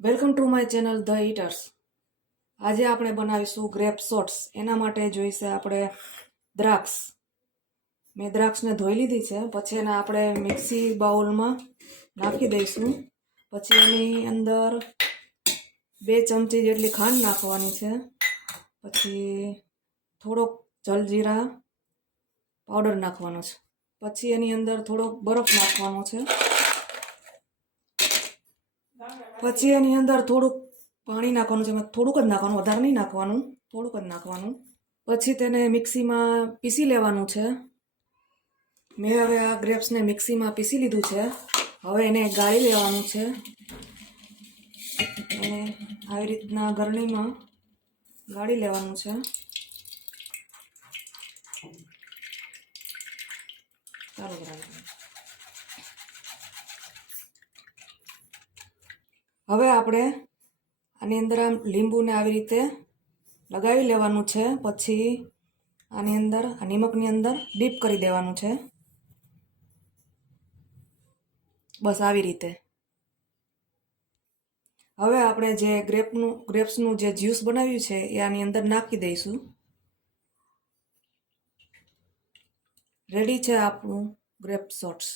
Welcome to my channel the eaters. આજે આપણે બનાવીશું ગ્રેપ શોર્ટ્સ. એના માટે જોઈશે આપણે દ્રાક્ષ. મેં દ્રાક્ષને ધોઈ લીધી છે. પછી એને આપણે મિક્સી બાઉલમાં નાખી દઈશું. પછી એની અંદર 2 ચમચી જેટલી ખાંડ નાખવાની છે. પછી થોડોક જલજીરા પાવડર નાખવાનો છે. પછી એની અંદર થોડોક બરફ નાખવાનો છે. પછી એની અંદર થોડુંક પાણી નાખવાનું છે. એમાં થોડુંક જ નાખવાનું, વધારે નહીં નાખવાનું, થોડુંક જ નાખવાનું. પછી તેને મિક્સીમાં પીસી લેવાનું છે. મેં હવે આ ગ્રેપ્સને મિક્સીમાં પીસી લીધું છે. હવે એને ગાળી લેવાનું છે. એને આવી રીતના ગરણીમાં ગાળી લેવાનું છે. ચાલો હવે આપણે આની અંદર આમ લીંબુને આવી રીતે લગાવી લેવાનું છે. પછી આની અંદર આ નિમકની અંદર ડીપ કરી દેવાનું છે. બસ આવી રીતે. હવે આપણે જે ગ્રેપ્સનું જે જ્યુસ બનાવ્યું છે એ આની અંદર નાખી દઈશું. રેડી છે આપણું ગ્રેપ શોર્ટ્સ.